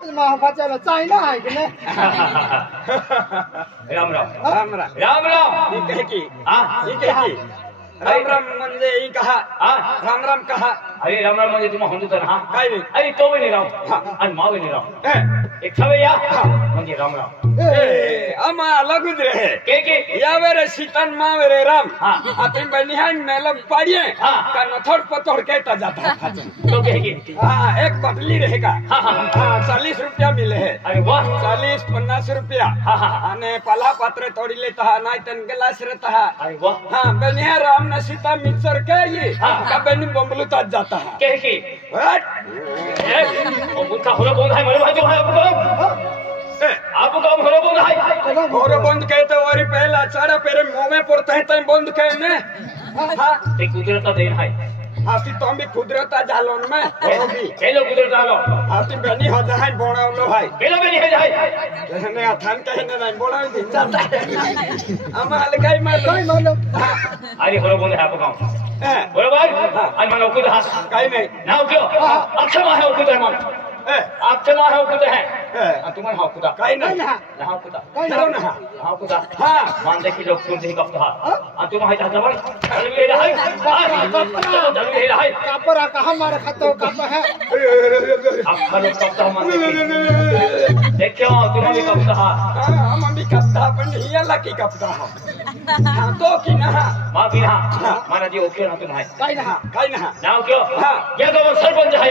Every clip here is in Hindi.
महाभारताला चायना आहे की नाही राम राम राम राम राम राम ठीक है की हाँ ठीक है की राम राम म्हणजे ही कहा हाँ राम राम कहा अरे राम राम म्हणजे तुम्हाला म्हणतो तर हा काय नाही अरे तो भी नाही राम आणि मा भी नाही राम एक सवय या म्हणजे राम राम ए आमा लगुद रे के या वेरे सीतन मा वेरे राम हाँ आते बनिहान मेल पाड़िए हाँ का नथोड़ पतोड़ कहता जाता है तो के हाँ एक बटली रहेगा हाँ हाँ हाँ 40 रुपया मिले है अरे वाह 40-50 रुपया हाँ हाँ आने पाला पात्र तोड़ी लेता है नाई तन गिलास रहता है अरे वाह हाँ बनिया राम ने सीता मिक्सर के ये हाँ का बनी बम्बलू तज जाता है के ओ मुझका होरो बोल है मेरे भाई जो है आपको काम होरो बोल है होरो बंद कहते और पहला चारा पेरे मुंह में पड़ते हैं तब बंद कहने हाँ ते कुदरत देन है आती तो भी कुदरता जालोन में होगी केलो कुदरत आलो आती बनी हो जाए बोणावलो है केलो बनी है जाए कहने अथान कहने नहीं बोणाव दिन जाता है अमा हलकाई मालो अरे होरो बोल है आपको काम होरो भाई आज मानो कुद हां काई नहीं नाउ क्यों अच्छा मा है कुद है मान अच्छा मा है कुद है तुम्हारे हां कुदा काई नहीं ना कुदा काई ना हां कुदा हां मान देखी लोग सुन दे कब हां तुम है जा जबर चल भी रहा है कापरा कहाँ मारे खाते हो कापा है आप खलो कब मान देखियो तुम भी कब हां हम भी कपता पण हिया लकी कपता हां तो की ना मां भी ना माना जी ओके ना तुम है काई ना नाउ क्यों ये तो सरपंच है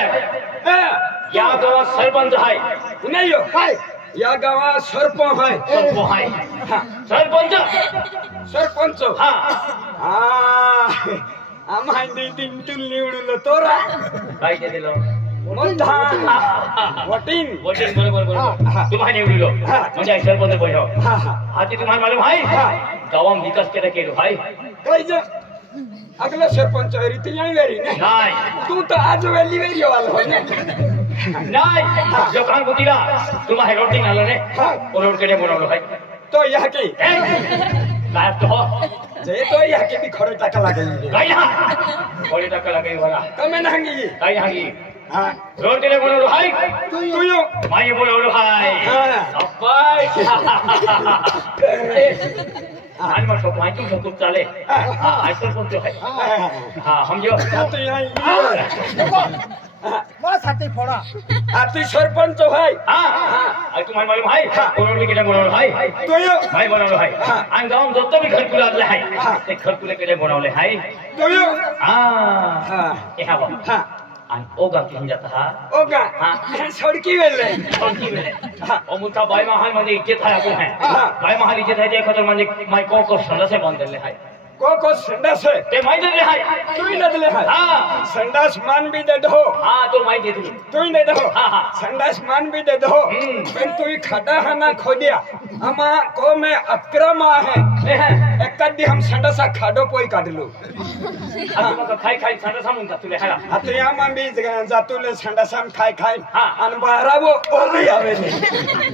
या गावा सरपंच है नहीं हो काय या गावा सरपंच है सरपंच हां आम्हा दिन निवडलो तोरा काय ते दिलो मोठा वोटिंग बरोबर तुम्हाला निवडलो म्हणजे सरपंच पहिलो आधी तुम्हाला मालूम आहे गावात विकास केलो आहे काय जे अगला सरपंच रीती नाही वेरी नाही तू तो आज वेली वेरी वाला हो नाही जो कान बुतीला तुम्हाला रोटिंग आलो ने वो रोड के बनवलो है तो यहाँ की काय तो जे तो यहाँ की भी खड़े टका लागेल काय ना खड़े टका लागेल वाला कमे नहंगी काय नहंगी हां रोड के बनवलो है तू यो माई बनवलो है अब्बाई आज मत तो माई तू सब चले हां ऐसा कौन तो है हां हम जो तो यहाँ बस हाथी फोड़ा आती सरपंच है हां आज तुम्हारे मालूम है कोरोना के बनवलो है तो यो भाई बनवलो है आणि गाव जत्तो भी घर कुलाले है ते घर कुले के बनवले है तो यो हां ये हा हां आणि ओगा किन जाता हा ओगा हां सड़की वेले ओ मुठा बाई महाल म्हणजे इज्जत है आपको है बाई महाल इज्जत है देखो तो म्हणजे माई को संडा से बंद ले है को संडास है ते माई दे है तू ही न दले है हां संडास मान भी दे दो हां तो माई दे दूं तू ही दे दो हां संडास मान भी दे दो पण तू ही खड़ा है ना खोदिया अमा को में अक्रमा है एक दी हम संडासा खाडो पोई काढ लो आता खाई संडा सामून तुले हाला आता या मान भी जातुले संडासाम खाई हां आणि बारावो ओली आवेले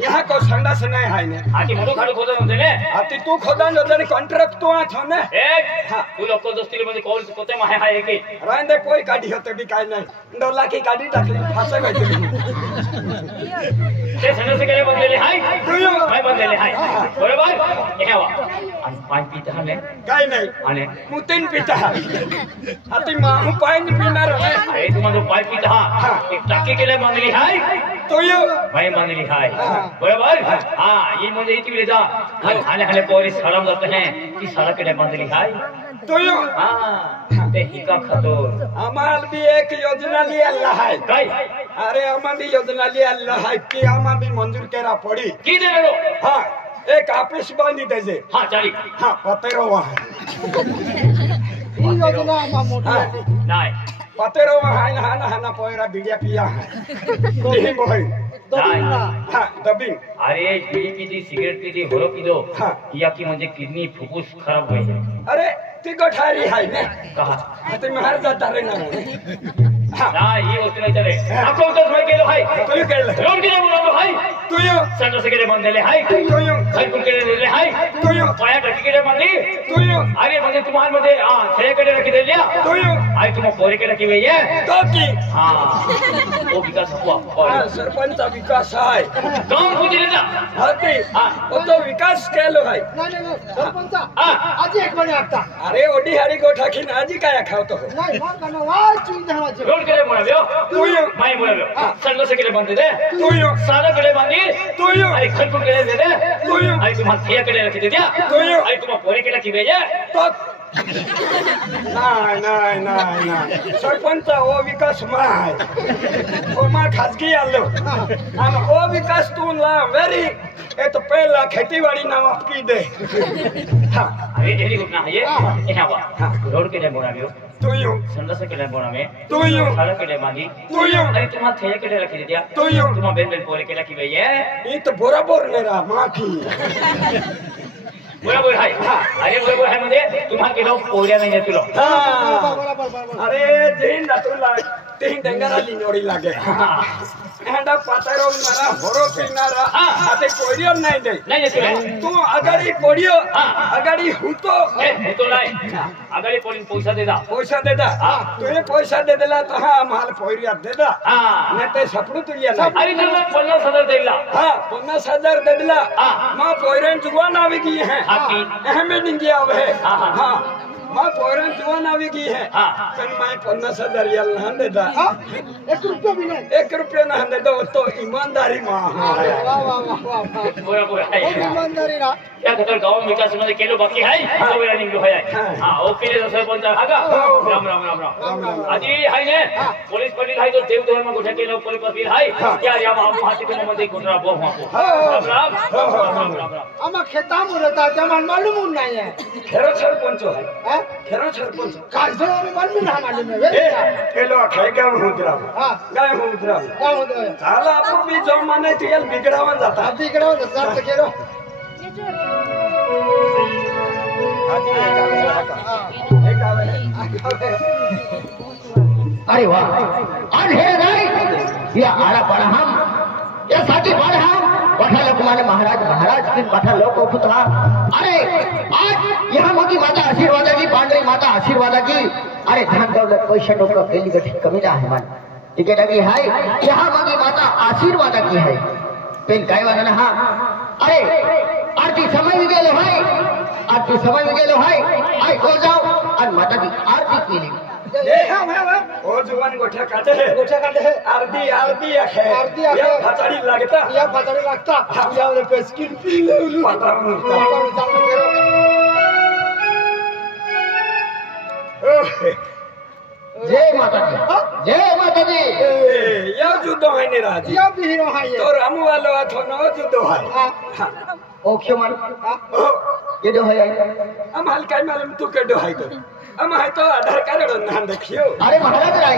यहाँ को संडास नहीं है ने आती मोठो खाडो खोदन होते ने आती तू खोदन जरी कॉन्ट्रैक्ट तू आछो ने तू लोक दोस्तीले म्हणजे कोण कोते माहे आहे की रांदे पोई काढी होते भी काय नाही डोला की काढी टाकली फासे व्हायचे ते संडा से केले बंदले हाय काय बंदले हाय बरोबर हे हवा आणि पाणी पिता ने काय नाही आणि मुतीन पिता आती माहू पाणी पिणार आहे अरे तुम्हाला पाणी पिता एक टाकी केले बंदली हाय तो यो भाई बंदली हाय बरोबर हां ये म्हणजे इथे ले जा खाने खाने पोरी सलाम करते हैं कि सड़क के बंदली हाय तो यो हां ते ही का खतो हमार भी एक योजना ली अल्लाह है काय अरे हमार भी योजना ली अल्लाह है कि हमार भी मंजूर करा पड़ी की दे लो हां एक ऑफिस बांधी देजे हां चली हां पतेरो वहां ये योजना मा मोठी नाही पतेरो वहां ना पोयरा बिडिया पिया है नहीं बोई हां दबिंग अरे बीड़ी पीती सिगरेट पीती होरो पीदो या की म्हणजे किडनी फुफ्फुस खराब होई जाए अरे ती गठारी है ने कहा ते मार जाता रे ना ना ये होत नाही चले आपको तो मैं केलो है तो केलं रोड के बोललो है तू यो संडस केले बंदले हाय तू यो घर कुलकेले दिले हाय तू यो पाया टकीकडे बांधली तू यो अरे म्हणजे तुम्हाला मध्ये छेकडे रखी दिल्या तू यो आई तुम पोरीकडे रखी गई है तो की हां वो विकास हुआ हाँ, सरपंच विकास आहे काम को दिले ना हाती वो तो विकास केलो है नाही सरपंच आज एक म्हणे आता अरे ओडी हरी गोठा की नाजी काय खावतो हो नाही मग kana वाय चुई धावाचे रोड केले म्हणाव्यो तू यो माई म्हणाव्यो संडस केले बांधले दे तू यो सादा केले बांधी तू यो अरे घर कुलकेले दे दे तू यो आई तुम्हाला छेकडे रखी दिल्या तू यो आई तुम पोरीकडे रखी गई है तो नाही सरपंच ओ विकास माय ओ मा खासगी आलो आणि ओ विकास तू ला वेरी ए तो पहला खेतीवाड़ी नाम आपकी दे हाँ अरे तेरी कुछ ना है ये यहाँ वा रोड के लिए बोला भी हो तू यो संडस के लिए बोला में तू यो सादा के लिए बांधी तू यो अरे तुम्हारा थे के लिए रखी दिया तू यो तुम्हारा बेन बेन पोरे के लिए की गई है ये तो बराबर मेरा माँ की बरोबर है अरे बरोबर है म्हणजे तुम्हाला केलो पोऱ्या नाही तुला हाँ बरोबर अरे जेन तुला तीन डंगरा लिनोडी लागे एंडा पातारो मारा होरो पिनारा आते कोडियो नाही दे नाही तुला तू अगाडी कोडियो अगाडी हुतो ए तो नाही आगाडी पोरीन पैसा दे दा पैसा दे दा तू पैसा दे दिला तो हा माल पोरिया दे दा हां नाही ते सपडू तुझ्या नाही अरे तुला 50,000 देला हां 50,000 दे दिला मां पोरेन जुवान आवी की है हां अहमे निंगी आवे हां मां पोरेन जुवान आवी की है हां पण माय 50,000 याल ना दे दा एक रुपया भी नाही 1 रुपया ना दे दो तो ईमानदारी मां वाह बरोबर है ईमानदारी ना या तर गाव विकास मध्ये केलो बाकी आहे तो वेळा निघलो आहे हां ओके रे सरपंच हागा राम राम राम राम आजी हाय ने पोलीस पाटील हाय तो देव धर्म गोठा केलो पोलीस पाटील हाय या या हाती को मध्ये गुजरा बो राम राम राम राम आम्हा खेता मुरता जमान मालूम नाही आहे खेरो सरपंच है खेरो सरपंच काय जो आम्ही मालूम नाही मालूम आहे केलो खाय का हुद्रा काय हुद्रा काय होतं झाला आपण बी जो माने तियल बिगडावन जाता आधी इकडे होतं जास्त केलो अरे वाह आज हे नाही या आला पड़ा हम या साथी पड़ा हम पठा लोकमान्य महाराज की पठा लोक पुत्रा अरे आज यहाँ मगी माता आशीर्वादाची पांढरी माता आशीर्वादाची अरे धन दौलत पैसा टोका केली गठी कमी ना है मन ठीक है लगी है यहाँ मगी माता आशीर्वादाची है पेन काय वाला ना अरे आरती समय में गेलो है आरती समय में गेलो है आई हो जाओ और माता की आरती केली ओ जुवान गोठ्या काटे अर्धी आखे अर्धी या फाचाडी लागता या फाटाडी लागता यावर पेस्किन पिल्ले पाताळून जय माता दी जय माता दी या जुद्ध है ने राजी या बिहिरो हाय तो रामू वालो अथो न जुद्ध है ओक्ष मन ये दो है हम हल्का मालूम तू के दो है तो हम है तो आधार कार्ड नाम देखियो अरे महाराज राय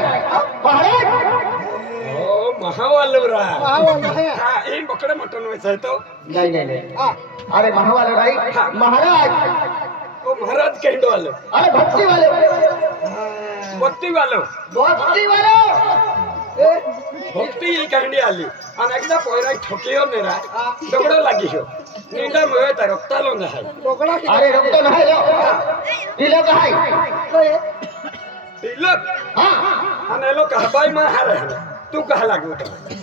महाराज ओ महावालो रा महावालो है हां ये बकड़े मटन में है तो नहीं अरे महावाल राय महाराज ओ महाराज कहंडो वालो अरे भक्ति वाले भक्ति वालो भक्ति ये कहंडी आली आणि एकदा पोयरा ठोकियो नेरा दगडो लागी हो नींदा मोय तर रक्तालो नाही टोकड़ा अरे रक्त नाही लो तिलक आहे तिलक हां आणि लोक हबाई मा हारे तू कहा लागू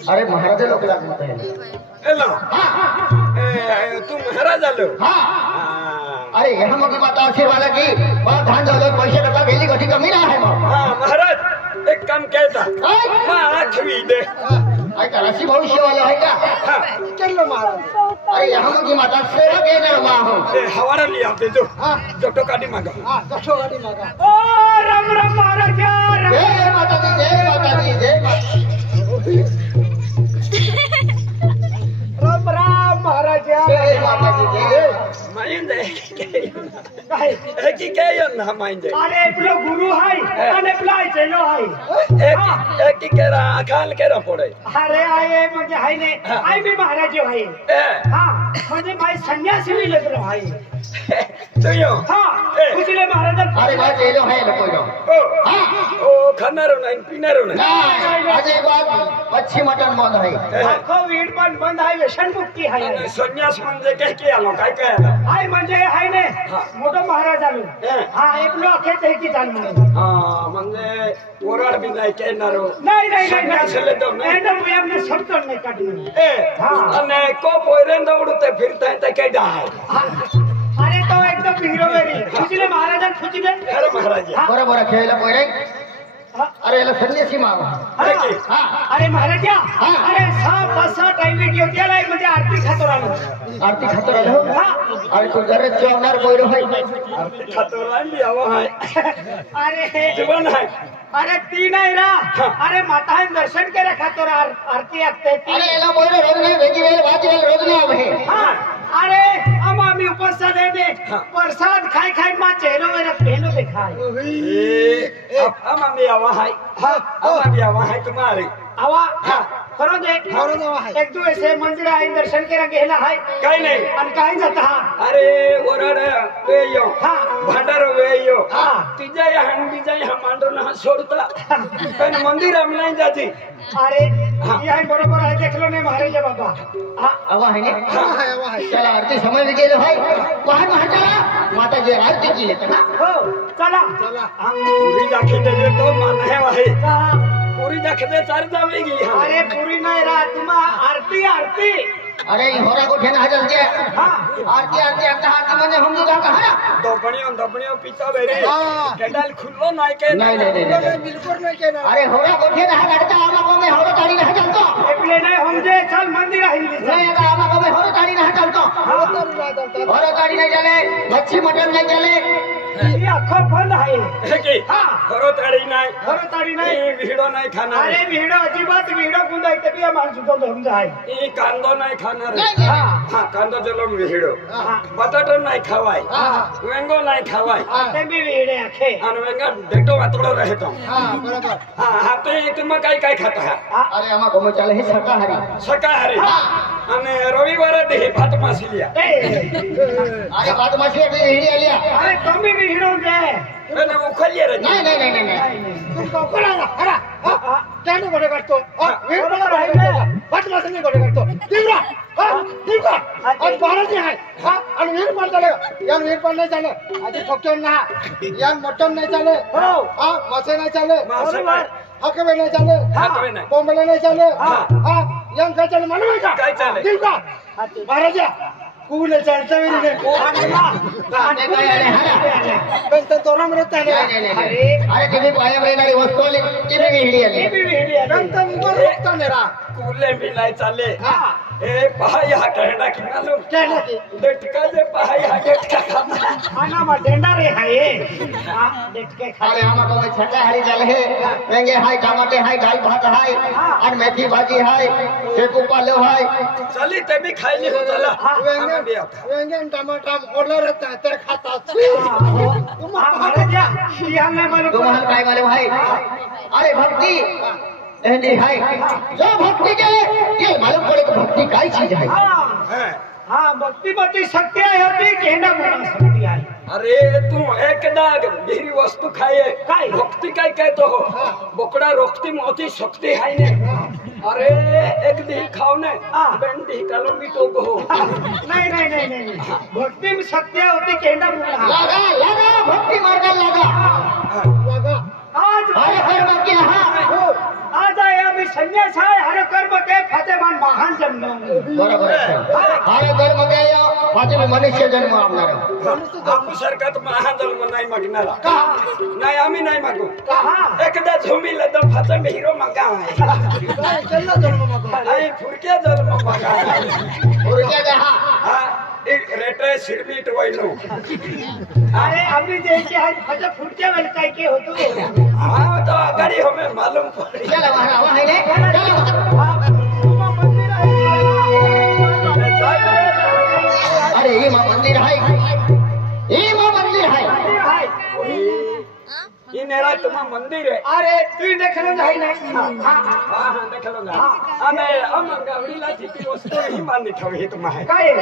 अरे महाराज लोक लागत आहे एलो ए तू महाराज आलो हां अरे यहाँ मगी माता आशीर्वाद की बहुत धन दौलत पैसे टका गेली गठी कमी ना है हां महाराज एक काम कहता मा आठवी दे आई कराची भविष्य वाला है का हां चलो महाराज अरे यहाँ मगी माता सेवा के ना मा हूं ए हवारा लिया दे जो जोटो काडी मांगा हां कठो गाडी मागा ओ राम राम महाराज जय माता दी जय माता दी जय माता राम राम महाराज जय माता दी जय माइंदे काय की के ना माइंदे अरे आपलो गुरु है आणि आपला चलो है एक केरा अकाल केरा पड़े अरे आये म्हणजे हाय ने आई भी महाराज है ए हां म्हणजे माय संन्यासी भी लगलो है तो यो हां कुछले महाराज अरे बात ये लो है लो कोई लो ओ हां ओ खाणारो नाही पिणारो नाही नाही अजय बाग मच्छी मटन बंद आहे आखो वीड पण बंद आहे व्यसन मुक्ती आहे आणि संन्यास म्हणजे काय की आलो काय काय आलं हाय म्हणजे हाय ने मोठा महाराज आलो हा एक लोक अखे ते की चाल म्हणून हा म्हणजे ओराड बी नाही केनारो नाही नाही नाही संन्यासले तो नाही एकदम एमने समतोल नाही काढून ए आणि को पोयरेंदा उडते फिरताय ते काय डाय अरे तो एकदम हीरो वेरी खुशीले महाराजान खुशीले खरं महाराज बरोबर खेळला पोरे अरे याला संन्यासी मावा अरे की अरे महाराज अरे 6-5 टाइम व्हिडिओ केलाय म्हणजे आरती खातो राहिलो आरती खातर आलो अरे तू जरा चोवणार पोरे होय आरती खातो राहिली हवा आहे अरे जीवन आहे अरे ती नाही रा अरे माता दर्शन केला खातो आरती आगते ती अरे याला पोरे रोज नाही वेगी वेळ वाजी रोज नाही आहे अरे हम आम्ही उपस्था देने प्रसाद खाई खाई मां चेहरो मेरा पहनो दिखाए हम आम्ही हवा आहे हम आम्ही हवा आहे तुम्हारे आवा खरो दे एक दो ऐसे मंदिर आहे दर्शन केला गेला आहे काय नाही आणि काय जाता हा अरे ओराड वेयो हा भांडार वेयो हा तिजा या हन बिजा या मांडो ना सोडता पण मंदिर आम नाही जाती अरे ये आहे बरोबर आहे देखलो नाही महाराज बाबा हा आवा आहे ने चला आरती समज गेलो हाय महान महाटा माताजी आरती केली ना हो चला पुरी दाखवते जे तो मान आहे का? पुरी दाखवते चार जावेगी अरे पुरी नाही रा तुम्हा आरती आरती अरे होरा को ठेना हजल के हा आरती आरती आरती म्हणजे हम जो का है दबणियों पीता बेरे केडाल खुल्लो नाही के नहीं बिल्कुल नाही के अरे होरा को ठेना हजलता आमा को में होरा ताड़ी ना हजलतो એટલે નહીં સમજે ચાલ મંદિર આવી नहीं अगर आमा को में होरा ताड़ी ना हजलतो होरा ताड़ी नहीं चले मच्छी मटन नहीं चले એ આખો બંધ आहे हे की हा खरो ताडी नाही खरो ताडी नाही ई भिडो नाही खाणार अरे भिडो अजिबात भिडो गुंदाय ते बी आम्हाला सुद्धा धरून जाय ई कांदो नाही खाणार हा हा कांदो जलो भिडो बटाटो नाही खावाय वेंगो नाही खावाय ते बी भिडे आखे आणि वेंगा डेटो वातडो रहतो हा बरोबर हा हा ते तुम्हा काय काय खाता हा अरे आमा को में चले है शाकाहारी शाकाहारी आणि रविवार देही भात मासिलिया अरे बात मछली भी हिड़ी आलिया अरे तुम्ही बी भिडो दे आणि उखलिया रे नहीं तू कोकणा हरा त्याने गोडे करतो वीर राहिले पाच मासांनी गोडे करतो तीव्रा तीव्रा आज महाराज आहे आणि वीर पण चाले यान वीर पण नाही चाले आधी फक्त ना यान मटन नाही चाले हो मासे नाही चाले बरोबर हकवे नाही चाले हकवे नाही बोंबले नाही चाले यान काय चाले मालूम आहे का काय चाले तीव्रा महाराज कुले चालता वीर रे अरे काय अरे हरा पण तो तोरम रहता है अरे ते भी पाया येणारी वस्तू आली ती बी हिडी आली नंतर उभं रोखता मेरा कुले भी नाही चाले ए पहाया कहना की मालूम कहना की डेटका जे पहाया डेटका खाता आना मा डेंडा रे हाय हां डेटके खा अरे आमा को में शाकाहारी चले है वेंगे हाय टमाटे हाय दाल भात हाय और मेथी भाजी हाय सेकू पालो हाय चली ते भी खाइली हो चला वेंगे टमाटा ओला रहता है ते खाता तुम महाराज या मैं मालूम तुम्हारा काय मालूम है अरे भक्ति एंडी हाय जो भक्ति के ये मालूम पड़े कि भक्ति काय चीज है हां भक्ति भक्ति शक्ति होती केंडा गुण शक्ति है अरे तू एकदा ढेरी वस्तू खाये काय भक्ति काय कहतो हो बोकड़ा रोकती मोती शक्ति है ने अरे एक दी खाओ ने बेन दी कालो मिटो हो नहीं नहीं नहीं नहीं भक्ति में शक्ति होती केंडा गुण लगा लगा भक्ति मार्ग लगा आज अरे कर्म के हां आज आया अभी संन्यास है हर कर्म के फतेमान महान जन्म बरोबर है हर कर्म के फतेमान मनुष्य जन्म आपणार आपू सरकत महान जन्म नाही मागणारा नाही आम्ही नाही मागू कहा एकदा झुमीला तर फाचा हिरो मागा आहे चलना जन्म मागो आई फुरक्या जन्म मागा फुरक्या जहा हां एक रेटे सिरमीट वैनो अरे अभी देखिए आज फटा फुटके वाले काय के होतो हां तो गाड़ी हमें मालूम पड़ी चला वहां आवा है ने अरे ये मंदिर है ये मंदिर है ये मेरा तुम्हारा मंदिर है अरे तू देखलो जाई नहीं हां हाँ देख लो ना हमें हम गवरीला जी की वस्तु ही मान ठेवी तुम्हारे काय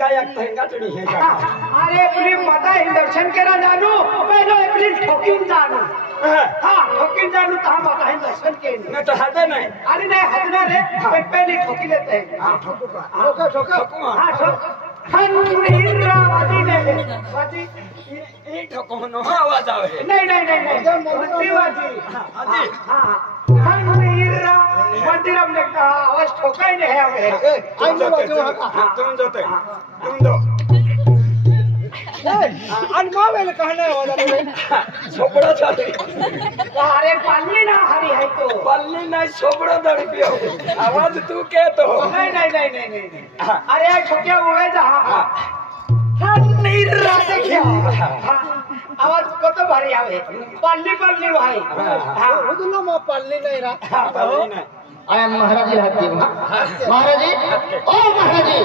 काय ठेंगा चढ़ी है अरे प्लीज माता ही दर्शन करा जानू पहले प्लीज ठोकिन जानू हां ठोकिन जानू ता माता ही दर्शन के मैं तो हटे नहीं अरे नहीं हटना रे पहले ठोकी लेते हैं हाँ ठोको ठोका हां ठोक खंडीरा वाजी ने वाजी ये ठोको नो आवाज आवे नहीं मंत्री वाजी हां हां खंडीरा मंदिरम लगता आवाज ठोका ही नहीं है आइए बाजू हां तुम जोते तुम दो अनमावेल कहने वाला सोबड़ा चाली अरे पालनी ना हरी है तो पल्ली नहीं सोबड़ा दड़ पियो आवाज तू के तो नहीं अरे ठोकिया हुए जहां खंडीरा देखियो आवाज कत भारी आवे पालनी भाई हां उदलो म पालनी नहीं रा पल्ली नहीं I am Maharaji Hakim. Maharaji, oh Maharaji.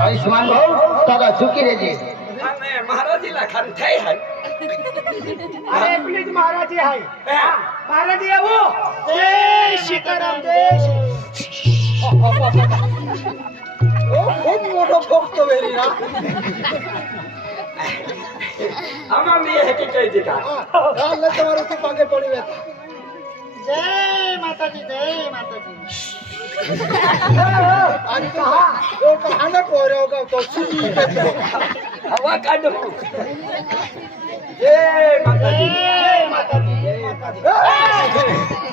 Ayushman भाऊ दादा झुकी रे जी अने महाराज जी ला खान थे है अरे प्लीज महाराज जी है महाराज जी वो जय सीताराम जय ओ खूब मोठो भक्त वेरी ना आमा मी है की कह दिका हां ले तुम्हारे तो पागे पड़ी वे जय माता जी आज कहा वो कहां पोरे होगा तो हवा काढो जय माता जी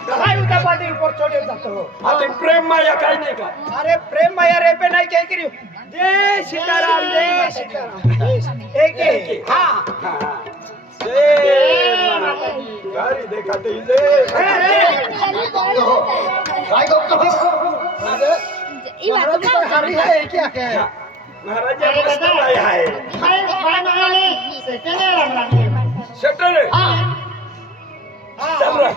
काय उता पाटी ऊपर छोड़े जातो अति प्रेम माया काय नाही का अरे प्रेम माया रे पे नहीं कह करियो जय सीताराम एक हां जय माता जी गाड़ी देखाते ही जय काय करतो महाराज जी हरी है क्या महाराज जी मस्त आहे शटर चल रहा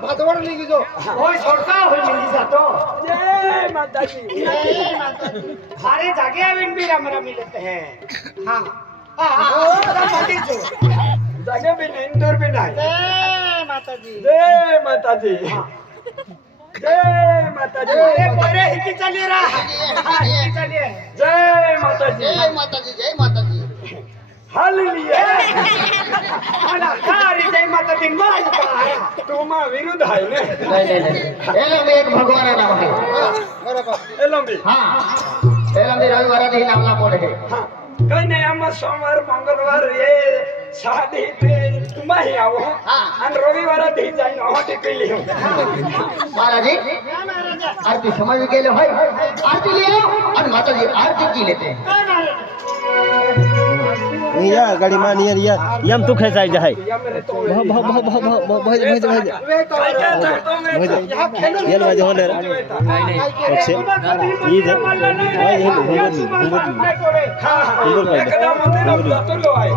भादवड़ नहीं जो ओए छोड़ता हो मिली जातो जय माता जी सारे जागे आविन भी राम मिलते हैं हां माती जो जगह भी नहीं इंदौर भी नहीं जय माता जी जय माता जी जय माता जी अरे बोरे हिकी चलिए रा हां हिकी चलिए जय माता जी जय माता जी हालेलुया अना कारी जय माता जी माय का तुम्हा विरुद्ध आहे ने नहीं एलम एक भगवान नाम है बरोबर एलंबी हाँ एलम रविवार ही नामला पड़े है हां काही नाही आम्हा सोमवार मंगळवार ये शादी पे तुम्हा ही आओ आणि रविवार दी जाईन हॉटे केली हो महाराज जी आरती समझ में गेले भाई आरती ले आओ और माता जी आरती की लेते हैं या गाड़ी मान यार यम तू खेसाई जाए या मेरे तो भाग वे तो यहां खेलो ये वाजे होले अच्छे ये दे हां एकदम मंदिर जातो लो आहे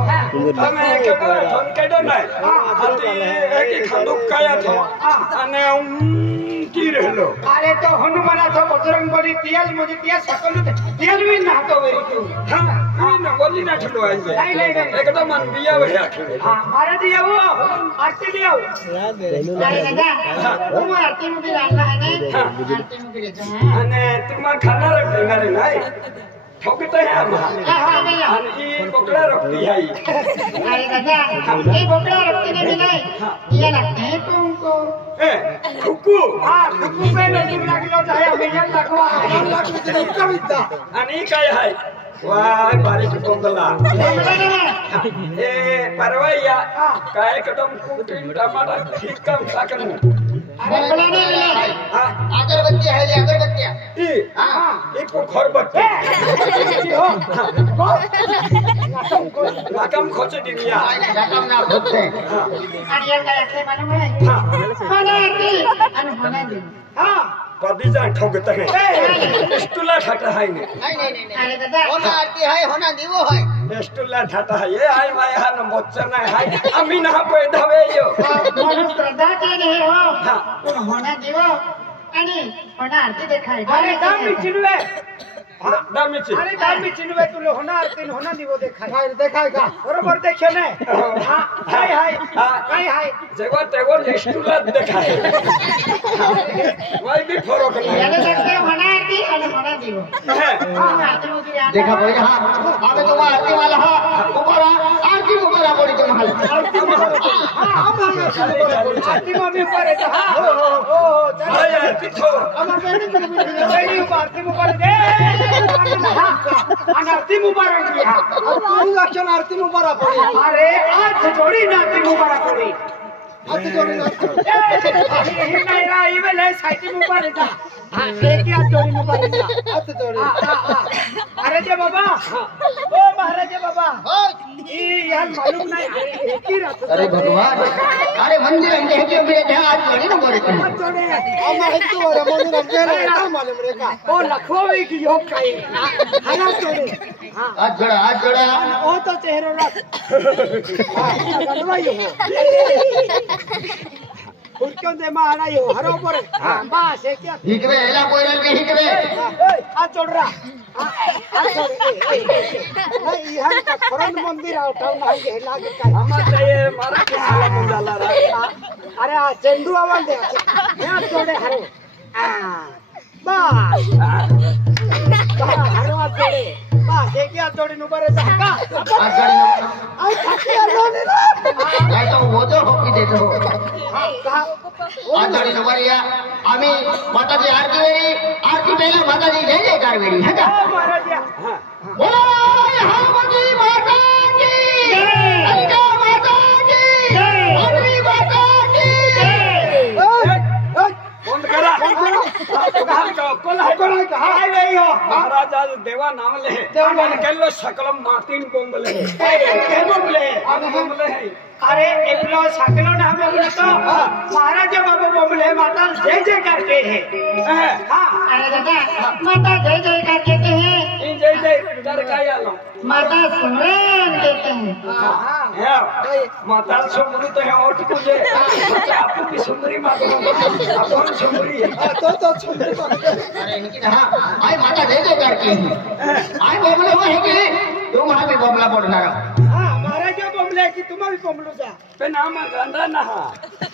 તમે કેડો ધન કેડો नाही आती एक खंदूक काया थो અને ઊંટી રહેલો अरे तो हनुमाना तो बजरंग बली तियल मुझे तिया सकलू तियल भी ना तो वेरी तू हां इन बोली ना ठलो आहे नहीं एकदम मन बिया वे आखे हां महाराज जी आओ आरती ले आओ अरे दादा तुम आरती में भी डालना है ना आरती में भी लेते हैं અને तुम्हा खाना रख देना रे नाही ठोकते हैं हम हां भैया आणि ई कोकड़ा रखती है अरे दादा ये बोकड़ा रखते नहीं नहीं ये लगते हैं तुमको ए कुकू हां कुकू पे नहीं लगलो चाहे हमें लगवा कविता आणि काय आहे वाह बारीक कोंबला ए परवैया काय एकदम कुटीन टमाटर ठीक काम टाकन अरे बड़ा नहीं हां अगरबत्ती है ले अगरबत्तियां ई हां एक खरबत्ती रकम खोच दिनिया रकम ना भूतते अरे ये क्या ऐसे मालूम है हां होना दी अनहोना दी हां कभी जान ठोकते हैं स्टूला ठाटा है ने नहीं अरे दादा होना आरती है होना दीवो है स्टूला ठाटा है ये आई माय हान मोचन है अमी ना पे धवे यो मानो श्रद्धा के नहीं हो हां होना दीवो आणि होना आरती देखाय अरे काम बिचलुए दामिची अरे दामी चिनवे तुले होणार तीन होणार दिवो देखाय का बरोबर देखे ने हाय हाय काय हाय जेव्हा तेव्हा नेस्टुला देखाय वाई भी फरक नाही याने सकते होणार की आणि होणार दिवो देखा भाई हां आगे तो आरती वाला हां ऊपर आरती ऊपर पड़ी तुम हाल आरती में भी ऊपर है हां हो हाय आरती थो अमर बेनी आरती ऊपर दे आरती मुबारक दिया तू लक्षण आरती मुबारक पड़ी अरे आज जोड़ी ना आरती मुबारक पड़ी आज जोड़ी ना ये नहीं रहा ये वाले साइड मुबारक जा हां एक ही जोड़ी मुबारक जा आज जोड़ी अरे जे बाबा ओ महाराज बाबा ये यार मालूम नहीं एक ही रात अरे भगवान अरे मंदिर अंदे के मेरे ध्यान आज जोड़ी ना बोले जोड़े अमर हिंदू और मंदिर अंदे ना मालूम रे का ओ लखोवी की योग खाई हरा जोड़े हां आज जोड़ा ओ तो चेहरा रात गलवाई हो उनके दे मारा यो हरो पर हां बस है क्या हिकवे एला कोइरल के हिकवे आ छोड़ रहा आ छोड़ नहीं यहां का खरन मंदिर उठाव नहीं के लागे का आम्हा चाहिए मारा के साला मंदाला रा अरे आ चंदू आवाज दे यहां छोड़े हरो बस हरो छोड़े बस है क्या छोड़े नु पर का आज गाड़ी आई खाती आलोने ना नहीं तो वो जो हो की देते हो कहा आज गाड़ी नवरिया आम्ही माताजी आरती पहिला माताजी जय जयकार वेरी है का महाराज बोलो हनुमती माता की अंबिका माता की अग्नि माता की बंद करा कोल हाय नहीं हो महाराज आज देवा नाम ले देवन केलो सकलम मातीन बोंबले के बोंबले बोंबले अरे एकलो सकलो नाम बोले तो महाराज बाबा बोले माता जय जय करते हैं हां अरे दादा माता जय जयकार कहते हैं इन जय जय कर का आलो माता सुमरन कहते हैं हां माता सुमरी तो है ओठ को जे आपको की सुंदरी माता अपन सुंदरी तो सुंदरी अरे इनकी हां आई माता जय जयकार की आई बोले हो है कि तुम वहां पे बोला पड़ना हां महाराज बोले कि तुम भी बोलो जा पे नाम गंदा ना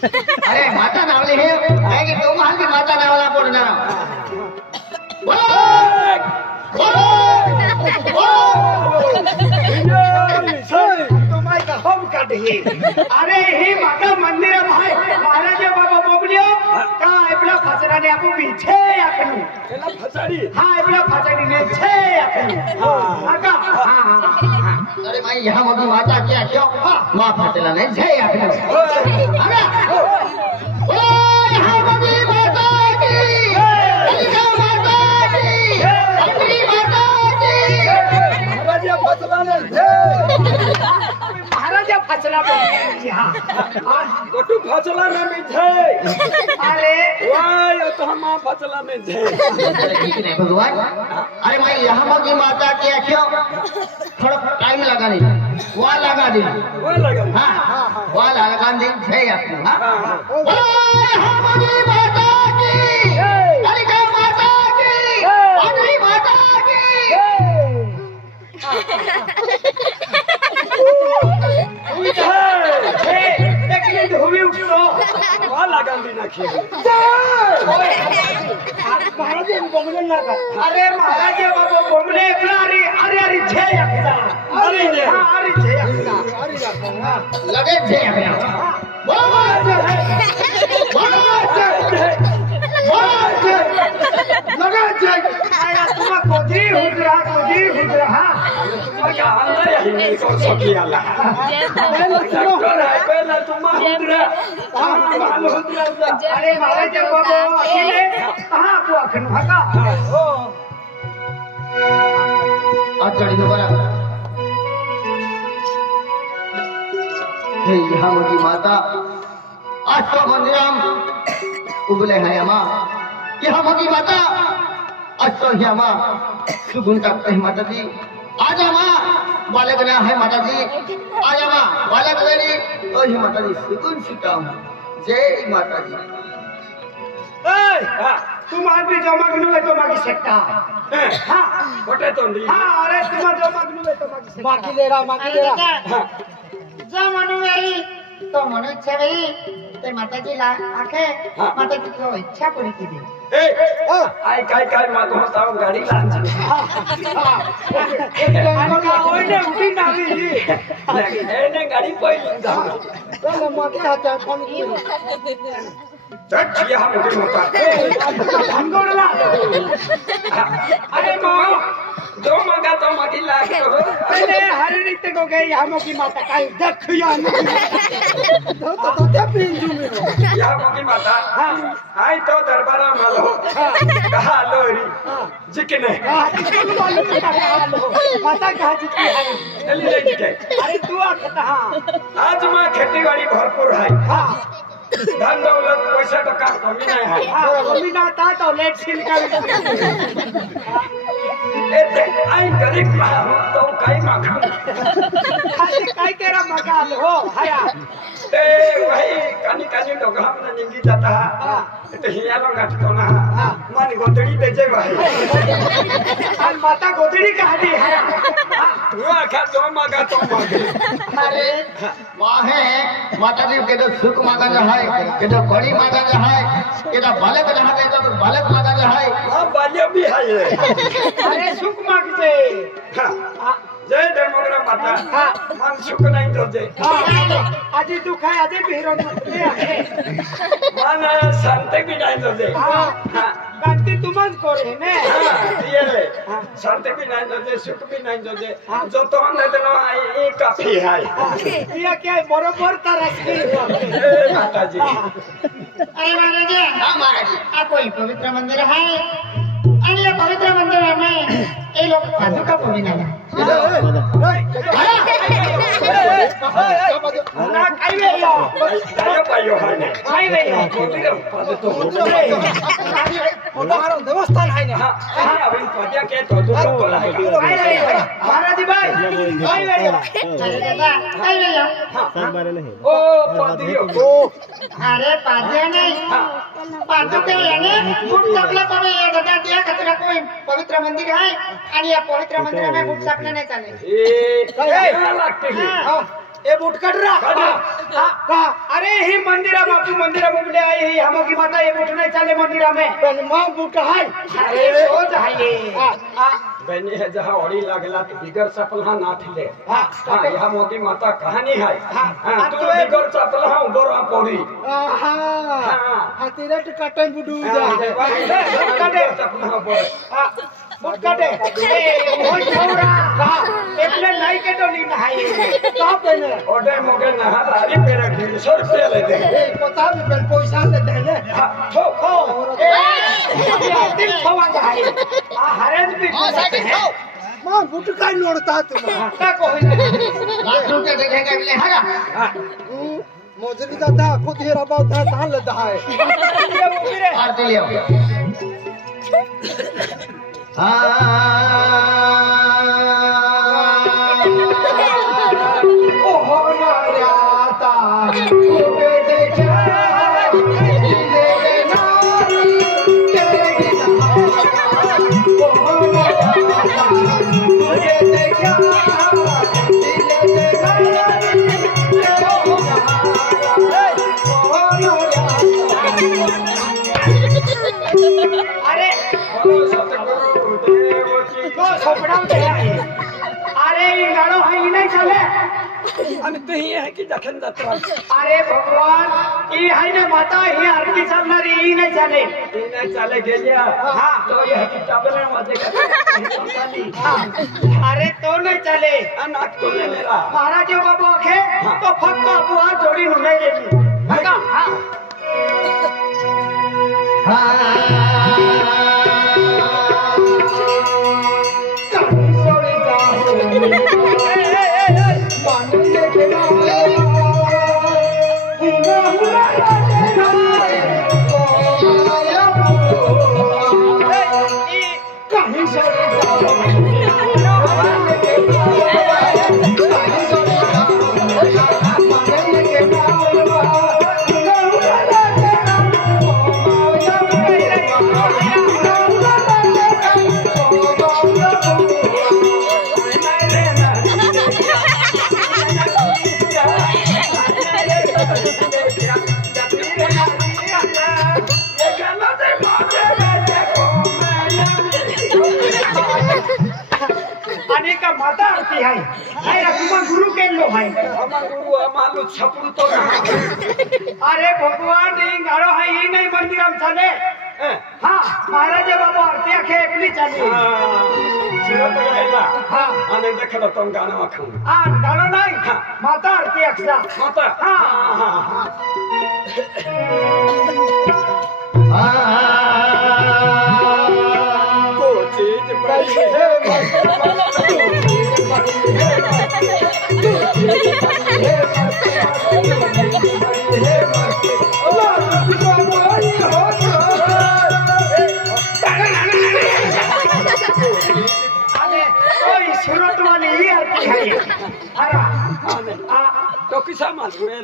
अरे माता नावले है कि तुम वहां की माता नावला पड़ना तुम्हारी का हम काटे अरे हे माता मंदिर भाई महाराज बाबा बोलियो का आपला फसरा ने आपको पीछे आखनु एला फसाड़ी हां आपला फसड़ी ने छे आखनु हां का हां अरे भाई यहाँ मगी माता क्या क्यों माँ फटला नहीं जय आखिर अरे ओ यहाँ मगी माता की अंबिका माता की अग्नि माता की महाराज फसला ने महाराज फसला बोल हां गोटू फसला में मिठे अरे वाय तो हम फसला में जे नहीं भगवान अरे भाई यहाँ मगी माता क्या क्यों थोड़ा टाइम लगा नहीं वहाँ लगा दी वो लगा हाँ वहाँ लगा दी जय आखिर हाँ ओ यहाँ मगी माता की अंबिका माता की अग्नि माता की एक मिनट हुई उठो वो लगा दी ना खेल महाराज बोमले लगा अरे महाराज बाबा बोमले अरे अरे अरे छे अखदा अरे जे हां अरे छे अखदा अरे रखा लगे जय आखिर लगा छे आया तुम कोजी हुदरा क्या अंदर ही को सकी आला डॉक्टर है पहले तुम हुदरा अरे महाराज बाबा अकेले कहां को अखन भागा आज गाड़ी नंबर हे यहाँ मगी माता आज तो मंदिरम उगले हैं अमा यहाँ मगी माता आज तो यहाँ अमा सुगुन करते हैं माता जी आज अमा बालक ना है माता जी आज अमा बालक मेरी तो ही माता जी सुगुन सीता हूँ जय माता जी तुम आदमी जो मगनू है तो मागी सकता हाँ बटे तो नहीं हाँ अरे तुम जो मगनू है तो मागी सकता मागी ले रहा जो मनु मेरी तो मनु इच्छा भाई ते माताजी ला आखे माताजी को इच्छा पूरी की दी आई काय मागो होता गाड़ी लांच ओने उठी ना भी एने गाड़ी पहिली जा चल मागे हाथ फोन की चट ये हम उठी मत भंगोरला अरे मां दो मगा तो मगी लागे हो अरे हर रीते को गई हमो की माता काई देख या तो ते पिंजू में या मगी माता आई तो दरबारा मालो कहा लोरी जिकने माता कहा जितनी है चली ले जिके अरे तू आखता हां आज मां खेतीबाड़ी भरपूर है हां धन दौलत पैसा टका कमी नहीं है हां कमी ना था तो लेट सील कर एते आई गरीब तो काई माखा काई तेरा मकान हो हया ते भाई कानी डोगा में निंगी जाता है तो हिया लो गट तो ना मानी गोदड़ी दे जे भाई आज माता गोदड़ी कहा दी हया तू आखा तो मागा तो मागे अरे वाहे माता जी के तो सुख मांगल है के तो बड़ी मांगल है के तो बालक रहा तो बालक मांगल है हां बाल्य भी है ये अरे सुख मांगते जय दे मोगरा माता मन सुख नहीं तो दे आज दुख है आज भीरो मन शांति भी नहीं तो दे गलती तुम करे ने ये ले शांति भी नहीं तो दे सुख भी नहीं तो दे जो तो हमने तो ये काफी है ये क्या बरोबर तरस की ए माता जी अरे महाराज हां महाराज जी आ कोई पवित्र मंदिर है आणि या पवित्र मंदिर में ये लोग साधु का पूजन है ना खाई वे यो दायो पायो है ने खाई वे यो तो ओटारो देवस्थान है ने हां अभी पद्या के तो बोला है महाराज भाई खाई वे यो अरे दादा आई वे यो ओ पदियो अरे पाद्या नहीं पादू के याने बूट चपला पावे ये दादा दिया खतरा कोई पवित्र मंदिर है आणि या पवित्र मंदिर में बूट चपला नहीं चले ए लगते है ए बूट कट रहा हां अरे ही मंदिरा बापू मंदिरा बुबले आई ही हमो की माता ये बूट नहीं चले मंदिरा में पहले मां बूट है अरे सो जाए बनी है जहाँ ओड़ी लगला तो बिगर चपला ना ठिले हां यह मोती माता कहानी है हां तू बिगर चपला गोरा पड़ी हां तेरे टकटन बुडू जा कटे चपला पड़े बूट काटे ए वो छोरा एकले नहीं के तो नहीं नहाई का पहले ओडे मोगे नहा लारी पेरा 150 रुपया ले दे ए पता भी पेन पैसा दे देने ठो ए ये दिन छवा जाए आ हरेज भी मां बूट का नोड़ता तुम का कोई लाख रुपए देखेगा ले हगा मोजरी दादा खुद ही रबा था तान लेता है आरती ले ओ हो ना राता खूबे देखा दिले नारी तेरे नाम ओ हो ना राता खूबे देखा दिले नारी ओ हो ना अरे तो सपना में अरे ये गाड़ो है ही नहीं चले हम तो ही है कि दखन दत्ता अरे भगवान ये है ना माता ही आरती चलनारी ही नहीं चले इने चले गेलिया हां तो यह कि तबले मजे का अरे तो नहीं चले अनाथ को ले मेरा महाराज बाबू आखे तो फक्त बुआ जोड़ी नहीं लेनी भगा हां आरती है नाही रा तुम्हा गुरु केलो है आमा गुरु आमालो छपरू तो अरे भगवान ही गाड़ो है ही नहीं मंदिर हम चले हाँ महाराज बाबा आरती आखे एकली चली शिरत गएला हाँ आने देखलो तुम गाना खाऊ गाड़ो नहीं माता आरती अक्सा माता हाँ तो चीज बड़ी है सूरत वाली ही आती है तो किसा मालूम है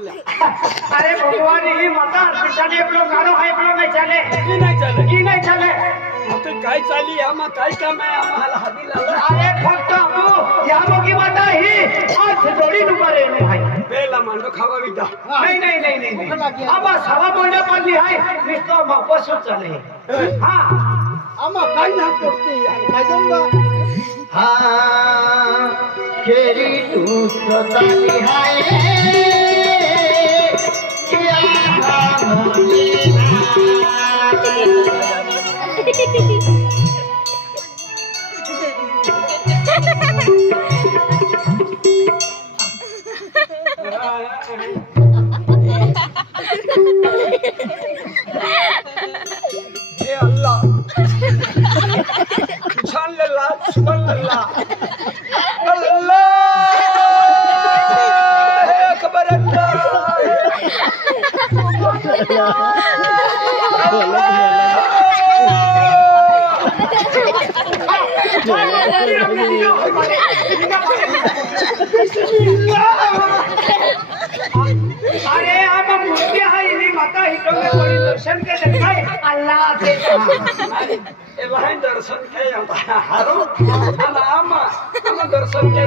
अरे भगवान ही माता आरती चले अपनो गानो है अपनो में चले की नहीं चले तो काय चाली आमा काय काम है आम्हाला हादी लावला अरे फक्त तू या मोगी माता ही आज जोडी नुमारे ने है बेला मांडो खावा विदा नहीं अब सवा बोलने पाली है निस्तो वापस चले हां आम्हा काय ना पडते काय जाऊंगा हाँ खेरी तू सताली हाय हे अल्लाह छान लल्ला सुबह लल्ला अल्लाह अकबर अरे आप मूर्ति है इन्हीं माता हिटों में बड़ी दर्शन के दिखाए अल्लाह से एलाइन दर्शन के हारो आमा दर्शन के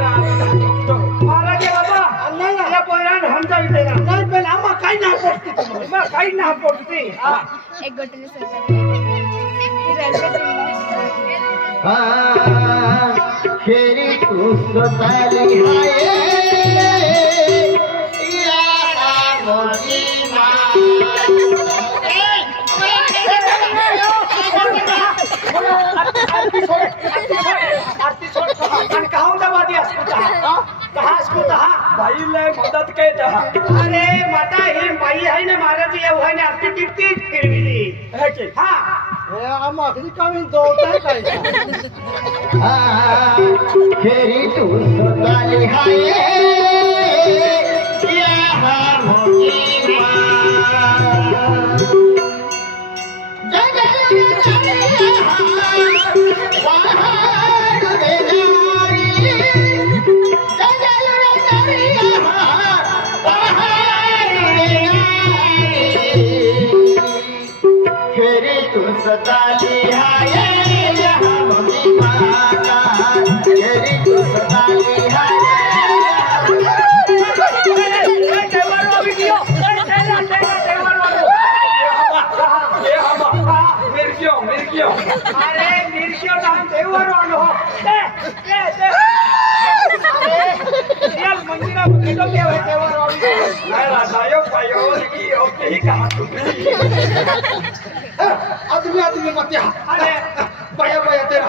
महाराज बाबा नहीं या पोरान हम जाई देना नहीं पहले आमा काई ना पड़ती तुम्हारी मैं काई ना पड़ती एक गोटली सरकार हाँ खेरी तू सताली हाय आरती छोड़ आणि कहाँ दबा दिया कहाँ इसको भाई ले मदद के अरे माता ही माई है ना महाराज ये हुआ ने आरती टिपती फिरली है कि हाँ आम्हा अगदी कामी दोडताय काय हाँ खेरी तू सताली हाय सताली हाय माता खेरी तू सताली हाय अरे मिर्गियों नाम देवर वालो मंदिर भेटो क्या है देवर वाली नाही राजायो पायो की ओके ही कहा आदमी मत अरे बया तेरा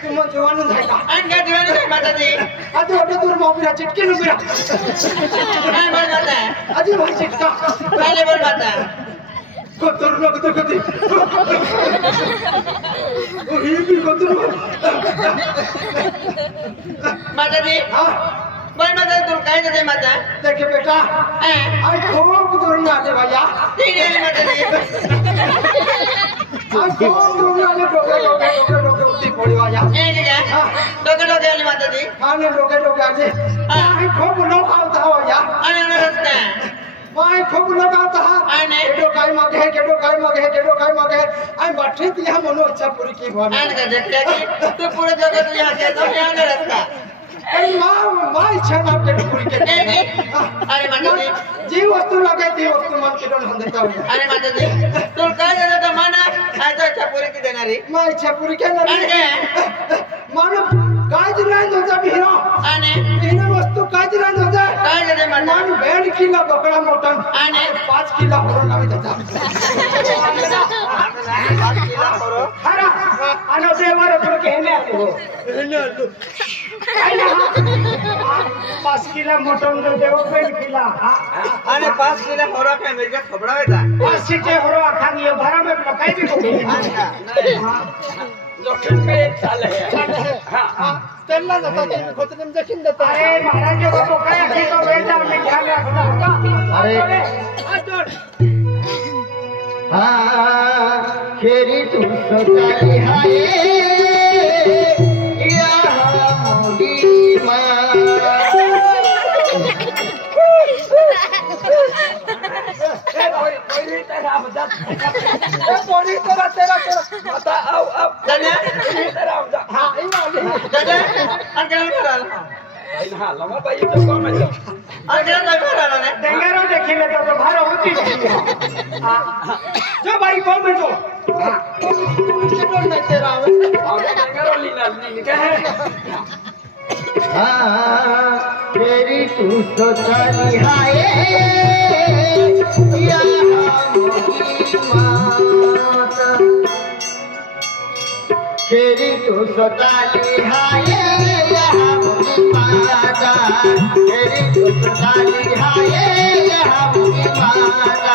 तू मन जवान झाला आधी वाटत दूर मावळा चिटके नुबिरा आधी भाई चिटका कोतर लोक तो कधी ही भी कोतर हां देखे बेटा आई खूब दूर ना दे भैया आई खूब दूर ना दे डोके उठी पड़ी भैया खाने डोके आजे आई खूब लोग आवता भैया माय खूब लोग आवता केडो काय मागे आई बाठी दिया मनो अच्छा पूरी की भाव अरे माय इच्छा ना के पूरी के जी वस्तु लगे ती वस्तु मन के डोल हम देता हूं रे माय छपुरी घेणार माणूस काय दिला तुझा बिहिरो आणि बिहिरो वस्तू काय दिला तुझा काय रे माणूस 1.5 किलो बकरा मोठा आणि 5 किलो होरो लावी त्याचा खरा आणि देवाला तुला घेणे आले हो काय ना 5 किलो मोठं देव 1.5 किलो आणि 5 किलो होरा काय मेरे खबरा होता 5 चे होरो अखान ये भरा में काही भी जोखीम पे चाले हां त्यांना जाता खोतरम जखीन देता अरे महाराज को काय अखी तो वेळचा मी ख्याल रखना होगा अरे हाँ खेरी तू सोचाली हाय या मोदी माँ कोई तेरा मदद कोणी तेरा आता आओ अब दादा तेरा मदद हां ई वाली दादा अंकल कराल हां लमा भाई तो कौन है अंकल काय कराल रे डेंगरो देखिले तो भारो होती जो भाई कौन है जो नाही तेरा आवे डेंगरो लीला नहीं कहे हाँ खेरी तू सोचाली हाय या मोदी माँ खेरी तू सोचाली हाय या मोदी माता खेरी तू सोचाली हाय या मोदी माता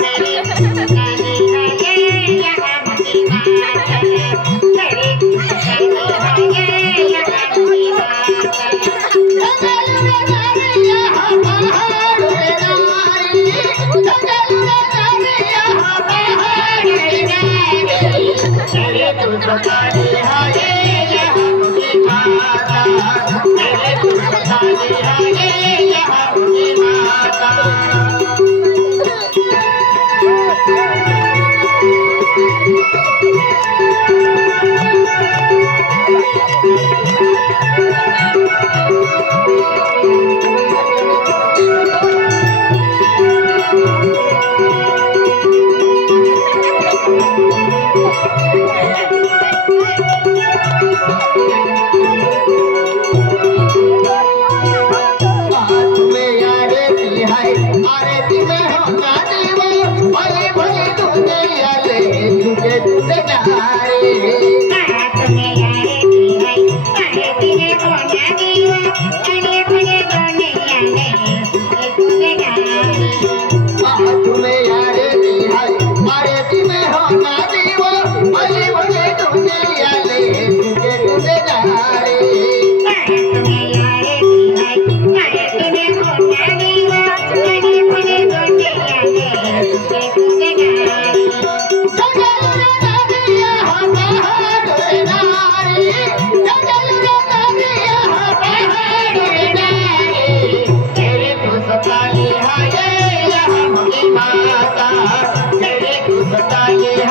खेरी तू सोचाली हाय या मोदी माता खेरी तू सोचाली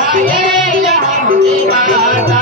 हाय या मोदी माता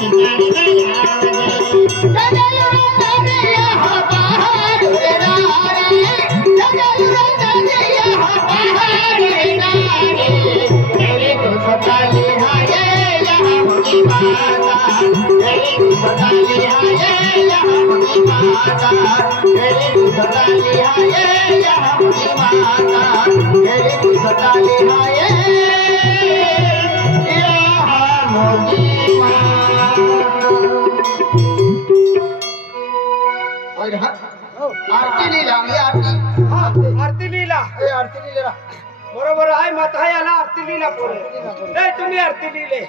Thank you. की माता तेरी तू सदा लिहाए यहाँ की माता तेरी तू सदा लिहाए यहाँ की माता तेरी तू सदा लिहाए यहाँ की माता। आरती लीला आरती लीला बरोबर आहे माता याला आरती लीला पोरे ए तुम्ही आरती लिहिले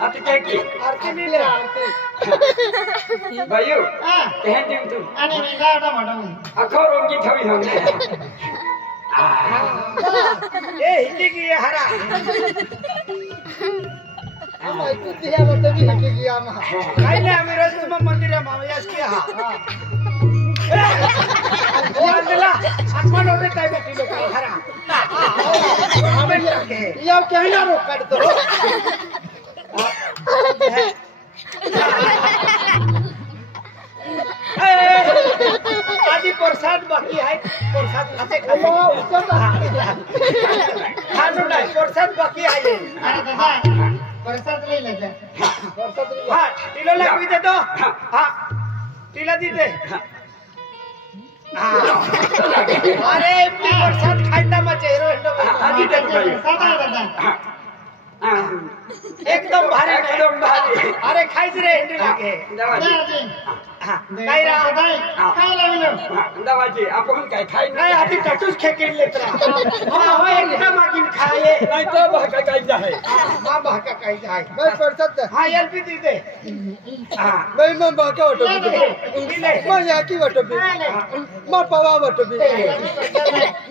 आरती काय की आरती लिहिले भाईयो कहे देव तू आणि मी गाडा म्हणून अखो रोगी ठेवी हमने ए हिंदी की हरा काय नाही आम्ही रोज तुम्हा मंदिरा मावयास की हा मंदिरा आत्मान होते काय बेटी लोक हरा आम्ही टाके या कहना रो काढतो आधी प्रसाद बाकी आहे प्रसाद खाते खाणू नाही प्रसाद बाकी आहे आणि दादा परसात लई लजा हा तिला लागवी देतो हा तिला दिले अरे मी प्रसाद खायला मग चेहरा एकदम भारी एकदम भारी अरे खायच रे हिंदी लागे काय रा काय लागलं दवाची आपण काय खाय नाही आधी टटूच खेकेल लेत रा हो एकदा मागीन खाये नाही तो भाका काय आहे मा भाका काय आहे मैं पडतात हा एलपी दिते हा मैं मग बाका वाटो दिले मग याकी वाटो मग पवा वाटो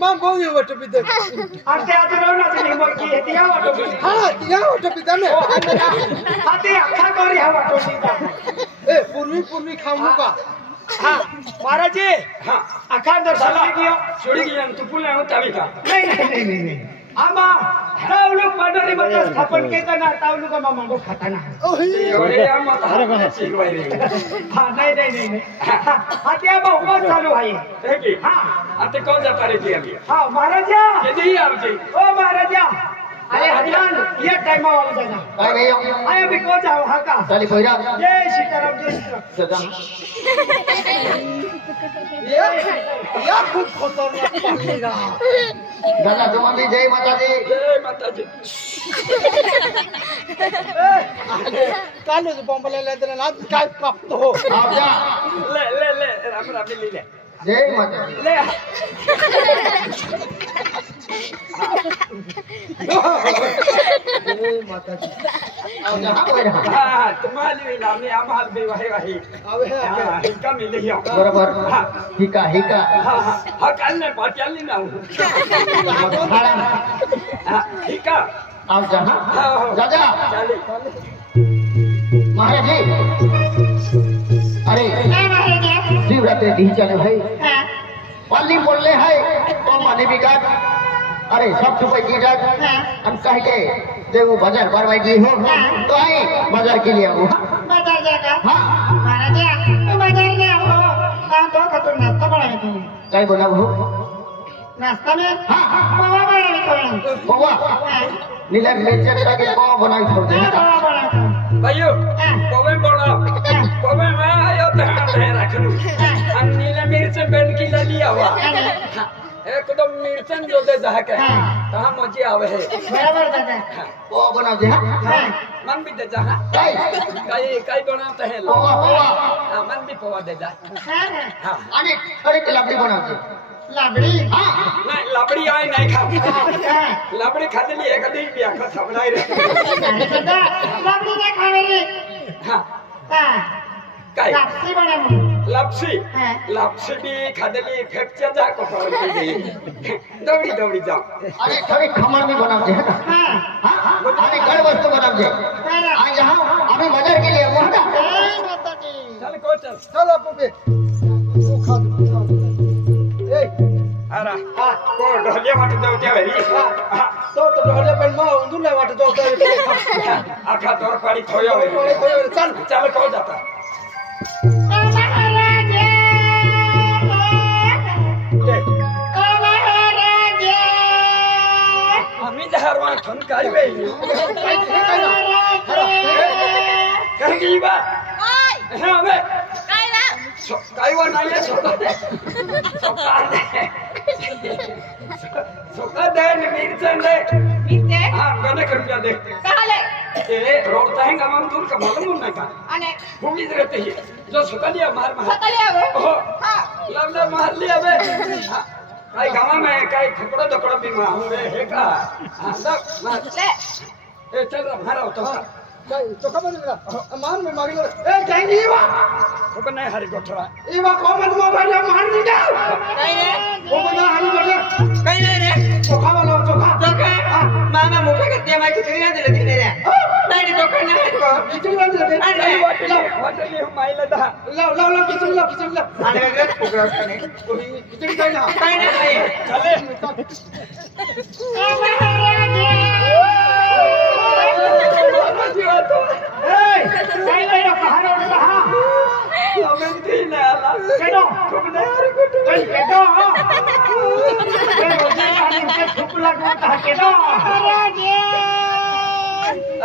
मग बोवी वाटो बी आणि ते आता रवणाचं निमक की दिया वाटो हा या वाटो बी दमे हा ते अख्खा करी हा वाटो ए पूर्वी खाऊ नका हा महाराज हा अख्खा दर्शन घेऊ सोडी घेऊन तू पुन्हा होता का नाही आमा तावलू पाडरी मध्ये स्थापन केता ना तावलू का मामा खाताना एवढे आम्हा हा नाही हा ते आम्हा उपवास चालू आहे हा आता कोण जाता रे ती हा महाराजा कधी आमची ओ महाराजा अरे हरियाण ये टाइम आवा जाना काय नाही आय मी को जाऊ हा का चाली पहिरा जय सीताराम जय सीताराम सदा या खूप खतरनाक पाठी रा दादा तुम्हाला जय माताजी कालच बॉम्बला लेदला आज काय कापतो हो आवजा ले राम लिहिले जय माताजी ले माताजी आवजा पहिरा हा तुम्हाला नामे आम्हाला बी वाहे आवे हा हिका मिले हियो बरोबर हिका हा काल नाही पाट्याली ना हिका आवजा हा दादा चाले महाराज जी अरे काय महाराज शिवरात्री दी चले भाई हां पल्ली बोलले है तो माने बिगाड़ अरे सब सुबह की जात हम कह के देव बाजार भरवाएगी हो तो आए बाजार के लिए आओ बाजार जागा हाँ महाराज तू बाजार में हो काम तो खतुन नाश्ता बनाए तुम काय बोला हो नाश्ता में हाँ पावा बनाए तो बाबा नीला मिर्च का के पाव बनाई छोड़ दे पावा बनाए भाइयों कोवे बोला कोवे में आयो तो रखनु अन्नीले मिर्च बेन की लिया हुआ एकदम मिर्चन जो दे दहक है तहां मजे आवे है बराबर दादा पाव बना दे हां मन भी दे जा कई बनाते हैं लोग पावा मन भी पवा दे जा हां अरे थोड़ी लकड़ी बना दे लाबड़ी हाँ नहीं लबड़ी आए नहीं खाओ लबड़ी खाते लिए कभी भी आखा थपड़ाई रे दादा लाबड़ी ना खावे रे हां हां काय लापसी बना लापसी हां लापसी भी खादली फेंकच्या जा को दौड़ी दौड़ी जा अरे थोड़ी खमण भी बना दे हां हाँ अरे गड़ वस्तु बना दे आ यहाँ अभी बाजार के लिए वो ना जय माता दी चल को चल चलो पुबे वो खा दो ए अरे को ढोलिया वाट जाऊ त्या वेळी तो ढोले पण मग उंदुरला वाटतो आखा तोर पाडी खोया होय चल चल को जाता महाराज ओ महाराज ठन काय वे कहीं की बा हां बे काय वा नाही आहे सोका दे मिरचन दे हां गने रुपया दे ए रोड है का हम तुम का मालूम नहीं का भूमि रहते ही जो सोका लिया मार हो लवला मार लिया बे काय गावा में काय खकड़ो दकड़ो भी मां हूं हे का हां सब मार ले ए चल रा मारा तो चोखा बन गया मान में मारी ए जाएंगी वा वो बने हरी गोठरा ए वा कॉमन मोबाइल मार दी जा कहीं रे वो बना हाल कर कहीं रे चोखा वाला चोखा मामा मुझे कहते हैं मैं खिचड़ी ना दिले दिले रे नहीं चोखा ना है खिचड़ी बन दे अरे वाटली हम माइला दा ला खिचड़ी ला आने का प्रोग्राम करने खिचड़ी खाई ना कहीं ना चले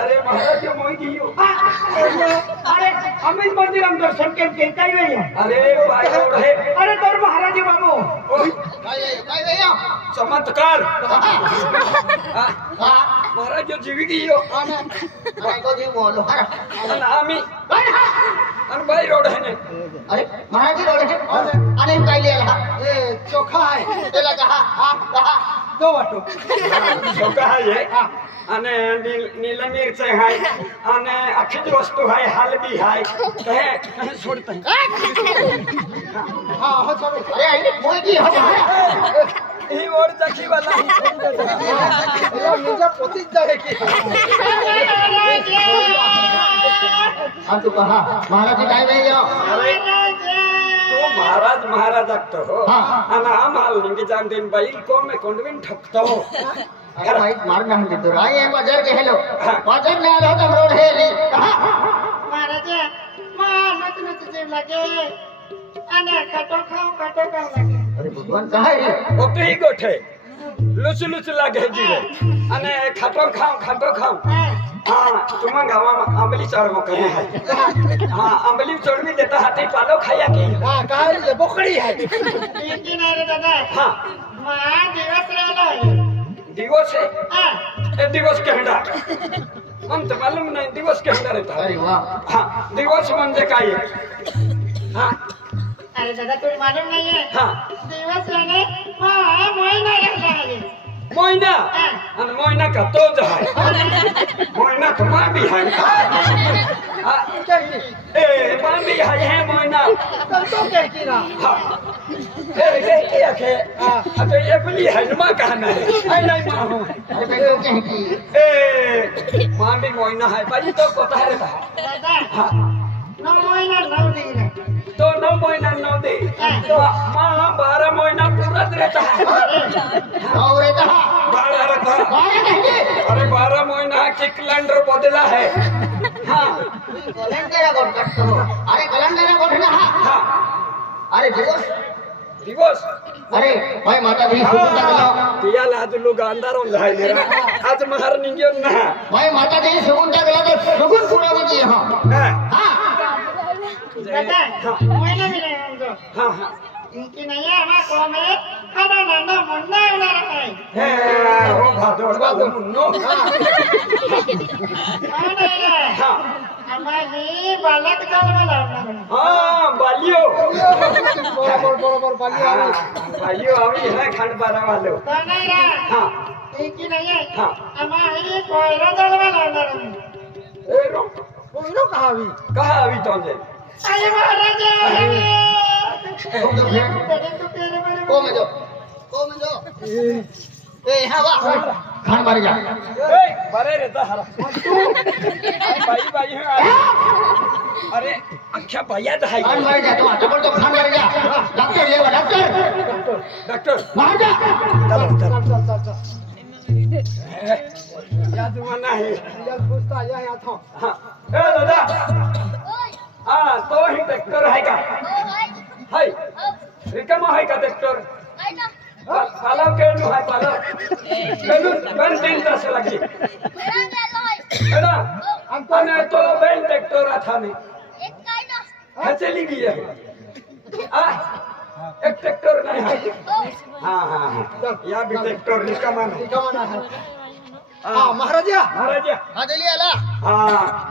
अरे महाराज मोई दियो अरे हम इस मंदिर हम दर्शन के कहता ही नहीं है अरे भाई है अरे तोर महाराज बाबू चमत्कार महाराज जो जीवी गियो आमी अन भाई रोड है ने अरे महाराज जी रोड है अरे काय लिया ए चोखा है त्याला कहा दो वाटो चोखा है ये अने नीला मिर्च है अने अखिज वस्तु है हल्दी है कहे छोड़ते हैं हां हो चलो अरे आई मोदी हो ई और जखी वाला ये मुझे पति जाए की हां तू कहा महाराज जी काय नहीं हो अरे तो महाराज तो हो हाँ। अना हम हाल नहीं जान दिन बैल को मैं कोंडविन ठकतो हो अरे भाई मारना हम तो राय है बाजार के हेलो बाजार में आ रहा था रोड है ले कहा महाराज मां नच जे लगे आने कटो खाओ लगे अरे भगवान कहा है ओते ही गोठे लुच लागे जीवे अने खाटो खाओ हाँ तुम्हां गावा में अंबली चढ़ो कहे है हाँ अंबली चढ़ भी देता हाथी पालो खाया की हां काहे ये बकरी है की ना रे दादा हाँ मां दिवस रहला दिवस है हां ए दिवस कहंडा हम तो मालूम नहीं दिवस कहंडा रहता अरे वाह हाँ दिवस म्हणजे काय हाँ अरे दादा तुझे मालूम नहीं है हाँ दिवस रहने मां महीना रहला है मोइना अन मोइना का तो है मोइना तो मां भी है हाँ ए मां भी है मोइना तो क्या की ना हाँ ए क्या के तो ये बली है मां कहना है आई नहीं मां हूं अरे मैं तो कहीं की ए मां भी मोइना है भाई तो कोता है रहता है दादा हाँ 9 महीना 9 दिन है तो 9 महीना 9 दिन तो मां 12 महीना पूरा रहता है और ये कहा 12 रहता है बारह नहीं अरे 12 महीना के कैलेंडर बदला है हाँ कैलेंडर गोट करतो अरे कैलेंडर गोट ना हाँ अरे दिवस अरे भाई माता दी सुकुन लागलो तिया लाज लोग अंदर on जाय मेरा आज महर निगियो ना भाई माता दी सुकुन लागलो तो सुकुन पूरा बजी हां हां दादा महीना भी नहीं हम तो हां हां इनकी नहीं है हमारा कौम है खाना नाना मुन्ना उड़ा रहा है हे ओ भादो मुन्नो कौन है रे हां हमारी बालक दल वाला हां बालियो बरोबर बाली आ रही बालियो आवी है खंड पारा वालो कौन है रे हां इनकी नहीं है हाँ। हमारी कोयला दल वाला ए रो वो कहां भी कहां आवी तोंजे अरे महाराज को में जो ए हां वाह खान मार जा ए बरे रहता हरा भाई है अरे अच्छा भैया तो है खान मार जा तो डबल तो खान मार जा डॉक्टर ये डॉक्टर मार जा चलो चल याद माना है यार पूछता यहाँ था हाँ ए दादा हाँ तो ही ट्रैक्टर है का है रिकमा है का ट्रैक्टर पालव के नु है पालव Ben 3 तास लगी है ना आणि तो बेन ट्रॅक्टर आथाने चली गई है एक ट्रॅक्टर नाही आहे हाँ या भी ट्रॅक्टर रिकामा नाही महाराजा महाराजा आदली आला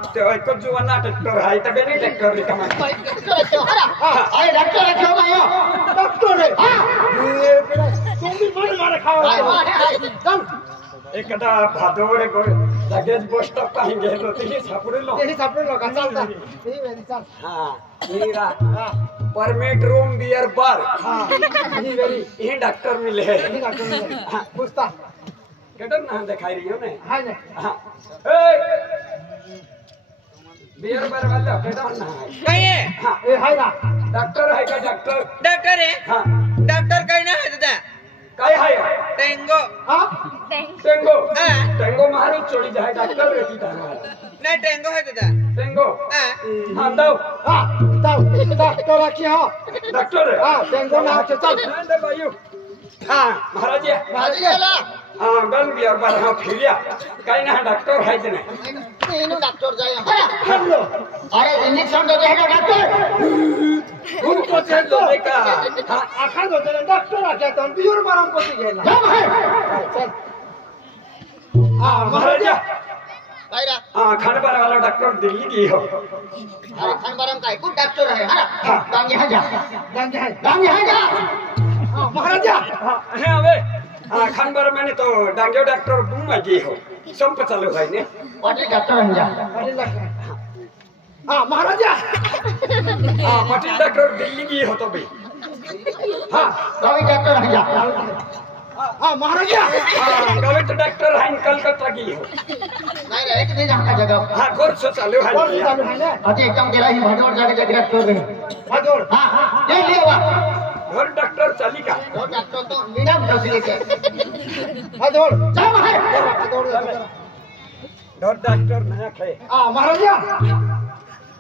तो एक जुवाना ट्रॅक्टर आहे तर बेनी ट्रॅक्टर रिकामा अरे डॉक्टर रखो मायो डॉक्टर तुम्ही पण मार खावा चल एकदा भादोडे लगेच बस स्टॉप काही गेलो तेही सापडलो तेही सापडलो का चालता तेही वेरी चाल हीरा परमिट रूम बियर बार ही वेरी ये डॉक्टर मिले ही डॉक्टर ने पूछता केटर ना दिखाई रही हो ने हां ने बियर बार वाला केटर ना काय आहे ए हाय ना डॉक्टर है का डॉक्टर डॉक्टर आहे हां डॉक्टर काय ना आहे दादा काय है टेंगो हां टेंगो हां टेंगो मारू चोरी जाए डॉक्टर बेटी था नाही टेंगो आहे दादा टेंगो हां हां दाव ताऊ डॉक्टर आखी हा डॉक्टर हां टेंगो ना चल दे बायू हां महाराज महाराजा हां गन बियर बार हां फिरिया काय ना डॉक्टर है ज नाही तेनु डॉक्टर जाय हमलो अरे इंजेक्शन दो है डॉक्टर उनको चल दो देखा आखा होते ना डॉक्टर आके तो बियर मारम को गेला जाम है चल महाराजा काय रा हां खानपान वाला डॉक्टर दिल्ली की हो अरे खानबारम काय कुठ डॉक्टर आहे हां काम यहाँ जा गंगे है काम यहाँ जा महाराजा है अबे खानबार मैंने तो डांगे डॉक्टर बुम जी हो संप चालू है ने पाटिल डॉक्टर हम जा अरे लग महाराजा पाटिल डॉक्टर दिल्ली की हो तो भी कभी डॉक्टर हम जा महाराजा गवे तो डॉक्टर है कलकत्ता की हो नाही रे एक दिन हमका जगह हाँ कोर्स चालू है कौन चालू है ना अति एकदम गेला ही भडोर जाके जगह कर रहे हाजोड़ हां ले लिया घर डॉक्टर चली का तो डॉक्टर तो बिना तस्वीर के हाजोड़ जाम है हाजोड़ घर डॉक्टर नया खे महाराजा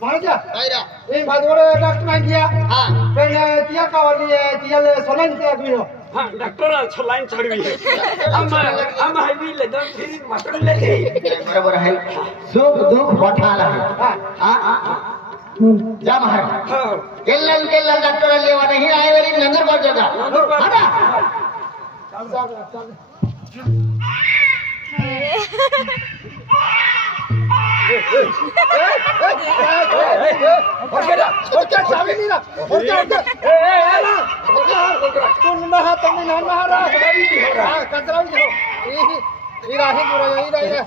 महाराजा काय रा ये हाजोड़ डॉक्टर नहीं किया हां पण तिया कावली तिया ले सोलन के आदमी हो हाँ डॉक्टर अच्छा लाइन चढ़ी है हम हाईवे ले दम फिर मटन ले थे बराबर है सुख दुख बठा रहा हां जाम है हाँ केल्ला डॉक्टर लेवा नहीं आए वाली नंबर पर जगह हटा और क्या चाबी नहीं ना और क्या तुम ना तुम ना महाराज कचरा भी हो इरा ही पूरा इरा